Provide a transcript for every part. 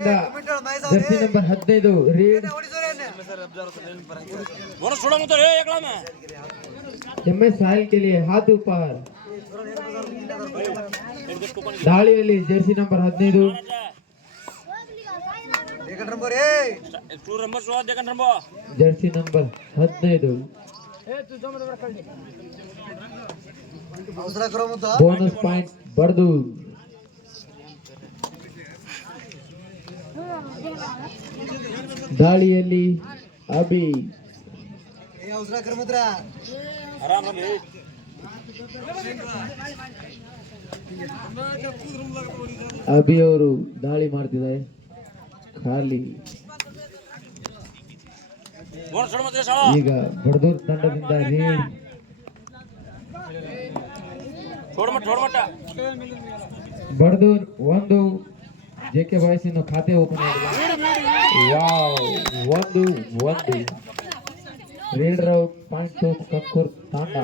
Jersey number 15 raid MS Sahil के लिए हाथ ऊपर दाಳಿಯಲ್ಲಿ jersey number 15 jersey number 15 bonus point ಬರ್ದು दाಳಿಯಲ್ಲಿ ಅಭಿ ಅಭಿ ಅವರು ದಾಳಿ ಮಾಡ್ತಿದ್ದಾರೆ ಖಾಲಿ ಈಗ ಬಡದೂರ್ ತಂಡದಿಂದ ರೀಡ್ ಬಡದೂರ್ ಒಂದು JK ಬಾಯ್ಸ್ ಇನ್ನು ಖಾತೆ ಓಪನ್ ಮಾಡಿಲ್ಲ ಒಂದು ರೀಡ್ ರೌಟ್ ಪಾಯಿಂಟ್ ಟು ಕಕ್ಕೂರ್ ತಾಂಡ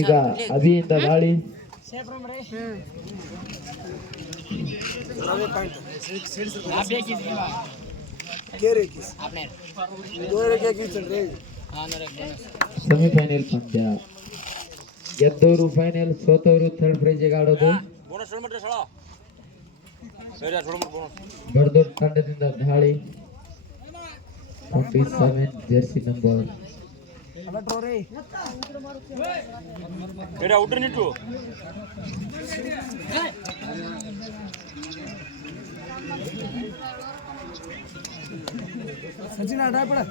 ಈಗ ಅಭಿಯಿಂದ ದಾಳಿ ಸೆಮಿಫೈನಲ್ ಪಂದ್ಯ ಗೆದ್ದವರು ಫೈನಲ್ ಸೋತವರು ಥರ್ಡ್ ಪ್ರೈಜಿಗೆ ಆಡೋದು ಬಡದೂರ್ ತಂಡದಿಂದ ದಾಳಿ 27 ಜರ್ಸಿ ನಂಬರ್ सचिन आड़ा पड़ा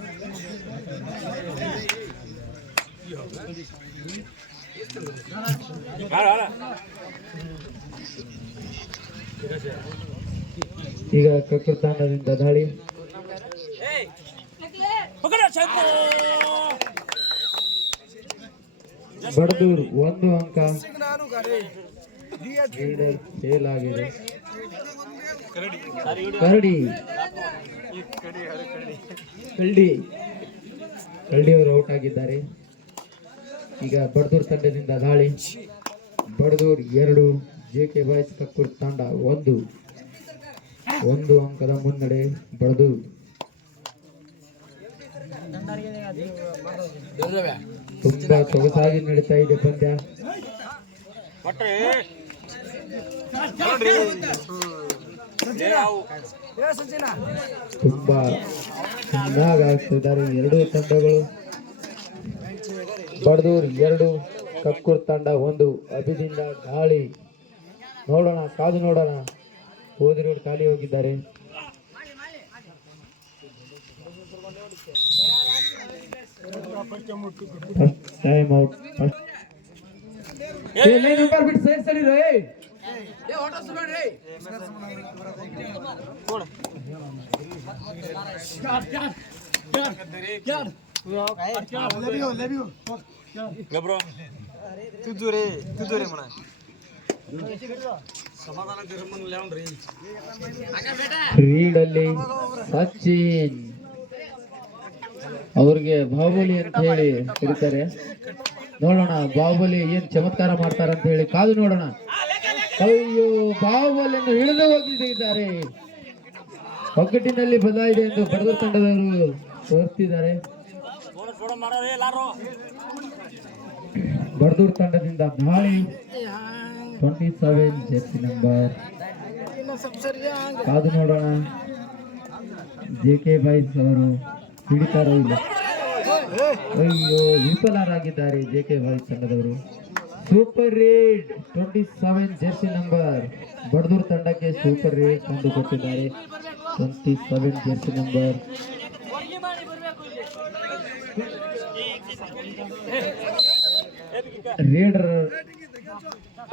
ಈಗ ಕಕ್ಕೂರ್ ತಾಂಡದಿಂದ ದಾಳಿ ಬಡದೂರ್ ಒಂದು ಅಂಕ ಫೇಲ್ ಆಗಿದೆ ಕರಡಿ ಅವರು ಔಟ್ ಆಗಿದ್ದಾರೆ ಈಗ ಬಡದೂರ್ ತಂಡದಿಂದ ದಾಳಿ ಬಡದೂರ್ 2 JK ಬಾಯ್ಸ್ ಕಕ್ಕೂರ್ ತಂಡ ಒಂದು ಅಂಕದ ಮುನ್ನಡೆ ಬಡದೂರ್ ತುಂಬಾ ಸೊಗಸಾಗಿ ನಡೀತಾ ಇದೆ ಪಂದ್ಯ ತುಂಬಾ ಚೆನ್ನಾಗಿ ಆಗ್ತಿದ್ದಾರೆ ಎರಡೂ ತಂಡಗಳು ಬಡದೂರ್ 2 ಕಕ್ಕೂರ್ ತಂಡ 1 ಅಭಿದಿಂದ ಗಾಳಿ ನೋಡೋಣ ಕಾದು ನೋಡೋಣ ಹೋದಿ ರೋಡ್ ಖಾಲಿ ಹೋಗಿದ್ದಾರೆ ಟೈಮ್ ಔಟ್ ನಂಬರ್ ಬಿಟ್ಟು ಸೈಡ್ ಸರಿ ರೇ ಕ್ರೀಡಲ್ಲಿ ಸಚಿನ್ ಅವ್ರಿಗೆ ಬಾಹುಬಲಿ ಅಂತ ಹೇಳಿ ಕರೀತಾರೆ ನೋಡೋಣ ಬಾಹುಬಲಿ ಏನ್ ಚಮತ್ಕಾರ ಮಾಡ್ತಾರ ಅಂತ ಹೇಳಿ ಕಾದು ನೋಡೋಣ ಅಯ್ಯೋ ಬಾಹುಬಲಿಯನ್ನು ಹಿಡಿದು ಹೋಗಿದ್ದಾರೆ ಒಗ್ಗಟ್ಟಿನಲ್ಲಿ ಬಲ ಇದೆ ಎಂದು ಬಡದೂರ್ ತಂಡದವರು ತೋರಿಸ್ತಿದ್ದಾರೆ ಬಡದೂರ್ ತಂಡದಿಂದ ದಾಳಿ 27 ಜರ್ಸಿ ನಂಬರ್ ಕಾದು ನೋಡೋಣ JK ಬಾಯ್ಸ್ ಅವರು ಹಿಡಿತಾರೋ ಇಲ್ಲ ಅಯ್ಯೋ ವಿಫಲರಾಗಿದ್ದಾರೆ JK ಬಾಯ್ಸ್ ತಂಡದವರು super raid 27 jersey number Badadur ತಂಡಕ್ಕೆ ಸೂಪರ್ ರೇಡ್ ತಂದು ಕೊಟ್ಟಿದ್ದಾರೆ 27 jersey number raider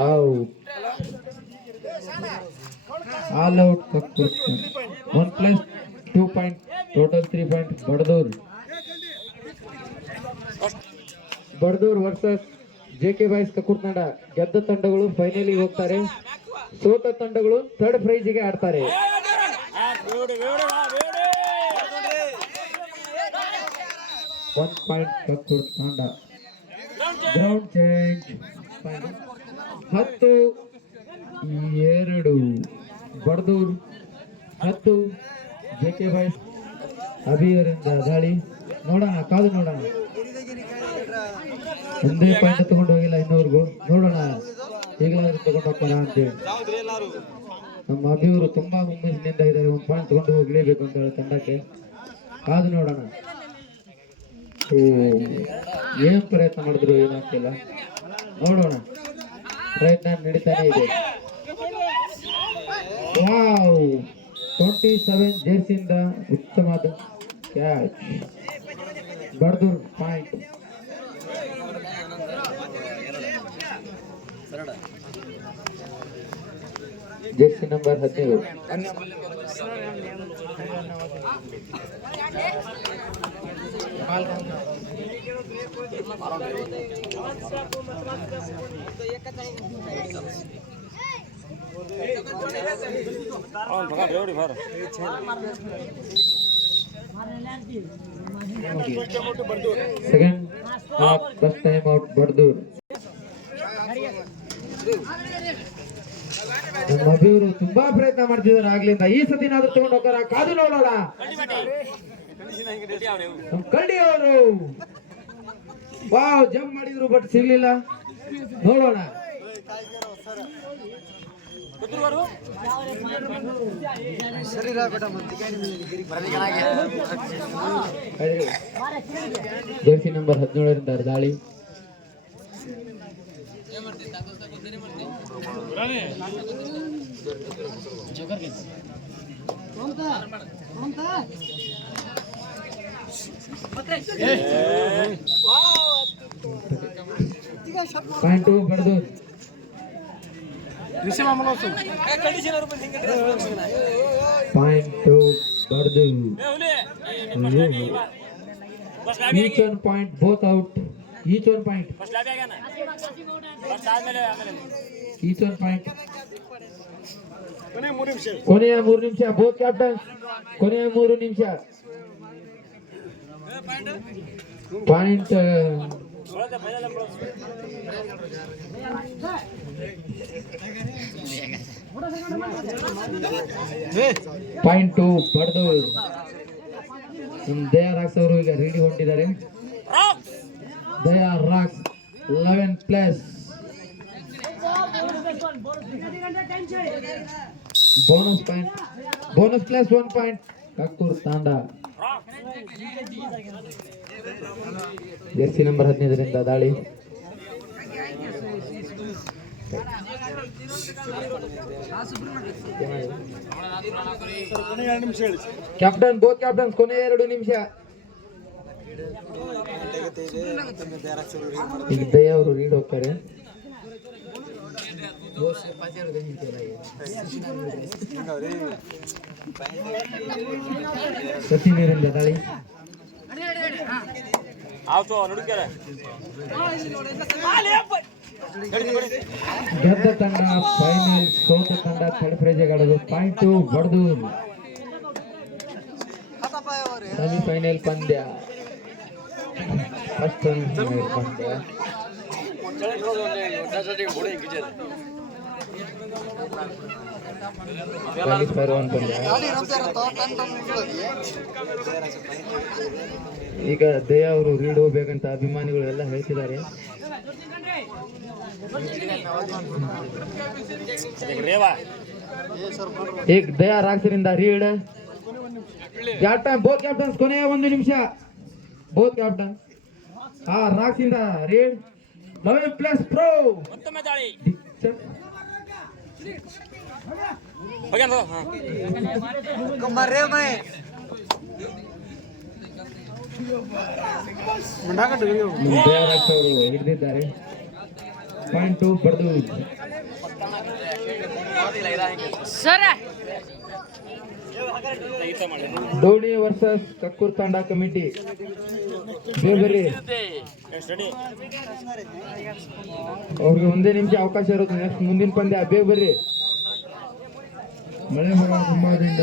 out all out Kakkur 1+2 point total 3 point Badadur versus JK boys Kakkur ತಂಡ ಗೆದ್ದ ತಂಡಗಳು ಫೈನಲಿಗೆ ಹೋಗ್ತಾರೆ ಸೋತ ತಂಡಗಳು ಥರ್ಡ್ ಪ್ರೈಜಿಗೆ ಆಡ್ತಾರೆ 1 ಪಾಯಿಂಟ್ ಕಕ್ಕೂರ್ ತಂಡ ಗ್ರೌಂಡ್ ಚೇಂಜ್ 10-2 ಬಡದೂರ್ 10 JK ಬಾಯ್ಸ್ ಅಭಿಯವರಿಂದ ದಾಳಿ. ನೋಡೋಣ, ಕಾದು ನೋಡೋಣ. ಒಂದೇ ಪಾಯಿಂಟ್ ತಗೊಂಡು ಹೋಗಿಲ್ಲ ಇನ್ನೋರ್ಗು. ನೋಡೋಣ ಈಗಲಾದ್ರೂ ತಗೊಂಡು ಹೋಗ್ತಾರ ಅಂತೇಳಿ. ನಮ್ಮ ಅಭಿಯವರು ತುಂಬಾ ಹುಮ್ಮಸ್ಸಿನಿಂದ ಇದ್ದಾರೆ. ಒಂದು ಪಾಯಿಂಟ್ ತಗೊಂಡು ಹೋಗ್ಲೇಬೇಕು ಅಂತ ಹೇಳಿ ತಂಡಕ್ಕೆ. ಕಾದು ನೋಡೋಣ. ಏನ್ ಪ್ರಯತ್ನ ಮಾಡಿದ್ರು ಏನಾಗ್ತಿಲ್ಲ. ನೋಡೋಣ, ಪ್ರಯತ್ನ ನಡೀತಾನೆ ಇದೆ. ವಾವ್, 27 ಜೆರ್ಸಿಯಿಂದ ಉತ್ತಮವಾದ catch. Badadur point. Jersey number 17. Second half, first time out Bardur. ನಮ್ಮ ಅಭಿಯವರು ತುಂಬಾ ಪ್ರಯತ್ನ ಮಾಡ್ತಿದ್ದಾರೆ ಆಗ್ಲಿಂದ. ಈ ಸತಿನಾದ್ರೂ ತಗೊಂಡು ಹೋಗ್ತಾರ, ಕಾದು ನೋಡೋಣ. ನಮ್ಮ ಕಳ್ಳಿ ಅವರು ವಾವ್ ಜಂಪ್ ಮಾಡಿದ್ರು ಬಟ್ ಸಿಗ್ಲಿಲ್ಲ. ನೋಡೋಣ. ಜೆರ್ಸಿ ನಂಬರ್ 17ರಿಂದ ದಾಳಿ. Point 2 Badadur. Point 2 Badadur. Each one point, both out. Each one point. Each one point. ಕೊನೆಯ 3 ನಿಮಿಷ. ಬೋತ್ ಕ್ಯಾಪ್ಟನ್ಸ್ ಕೊನೆಯ 3 ನಿಮಿಷ. Point point 2 Badadur. ದಯಾ ರಾಕ್ಸ್ ಅವರು ಈಗ ರೆಡಿ ಹೊಂಟಿದ್ದಾರೆ. ದಯಾ ರಾಕ್ಸ್ 11+. Bonus point, bonus plus 1 point Kakkur ತಾಂಡ. ಜೆರ್ಸಿ ನಂಬರ್ 15ರಿಂದ ದಾಳಿ. ಕ್ಯಾಪ್ಟನ್, ಬೋತ್ ಕ್ಯಾಪ್ಟನ್ಸ್ ಕೊನೆಯ 2 ನಿಮಿಷ. ಈಗ ದಯಾ ಅವರು ರೀಡ್ ಹೋಗ್ತಾರೆ. ಸಚಿನರಿಂದ ದಾಳಿ. ಗೆದ್ದ ತಂಡ ಫೈನಲ್, ಸೋತ ತಂಡ ಥರ್ಡ್ ಪ್ರೈಜ್ ಆಡೋದು. ಪಾಯಿಂಟ್ 2 ಬಡದೂರ್. ಸೆಮಿಫೈನಲ್ ಪಂದ್ಯ, ಫಸ್ಟ್ ಸೆಮಿಫೈನಲ್ ಪಂದ್ಯ. ಈಗ ದಯಾ ಅವರು ರೀಡ್ ಹೋಗ್ಬೇಕಂತ ಅಭಿಮಾನಿಗಳು ಎಲ್ಲ ಹೇಳ್ತಿದ್ದಾರೆ. ಈಗ ದಯಾ ರಾಕ್ಸರಿಂದ ರೀಡ್. ಕ್ಯಾಪ್ಟನ್, ಬೋತ್ ಕ್ಯಾಪ್ಟನ್ಸ್ ಕೊನೆಯ 1 ನಿಮಿಷ. ಬೋತ್ ಕ್ಯಾಪ್ಟನ್ ರಾಕ್ಸಿಂದ ರೀಡ್ 11+ ಪ್ರೋ. ಅವರು ಹಿಡಿದಿದ್ದಾರೆ. ಪಾಯಿಂಟ್ 2 ಬಡದೂರ್. ಧೋನಿ ವರ್ಸಸ್ ಕಕ್ಕೂರ್ ತಾಂಡ ಕಮಿಟಿ. ಬೇಬರಿ ಅವ್ರಿಗೆ 1 ನಿಮಿಷ ಅವಕಾಶ ಇರುತ್ತೆ. ನೆಕ್ಸ್ಟ್ ಮುಂದಿನ ಪಂದ್ಯ ಬೇಗ ಬರ್ರಿ. ಮಳೆ ಬರೋ ಸಂಭಾವನೆಯಿಂದ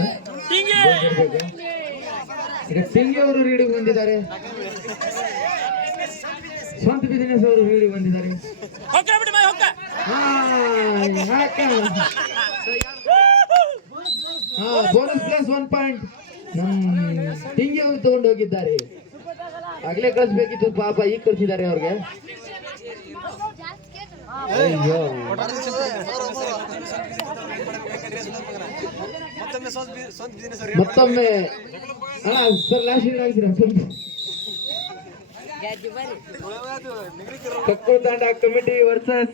ಈಗ ಸಿಂಗಿ ಅವರು ರೀಡಿಗೆ ಬಂದಿದ್ದಾರೆ. ಸ್ವಂತ ಬಿಸಿನೆಸ್ ಅವರು ರೀಡಿಗೆ ಬಂದಿದ್ದಾರೆ. ಬೋನಸ್ ಪ್ಲಸ್ 1 ಪಾಯಿಂಟ್ ನಮ್ಮ ಟಿಂಗಿ ಅವರು ತಗೊಂಡು ಹೋಗಿದ್ದಾರೆ. ಆಗ್ಲೇ ಕಳಿಸ್ಬೇಕಿತ್ತು ಪಾಪ, ಈಗ ಕಳಿಸಿದ್ದಾರೆ ಅವ್ರಿಗೆ. ಅಯ್ಯೋ ಮತ್ತೊಮ್ಮೆ ಅಣ್ಣ ಸರ್ ಲಾಸ್ಟ್ ಆಗಿದ್ದೀರಾ ಸ್ವಲ್ಪ ಕಕ್ಕೋ ತಾಂಡ ಕಮಿಟಿ ವರ್ಸಸ್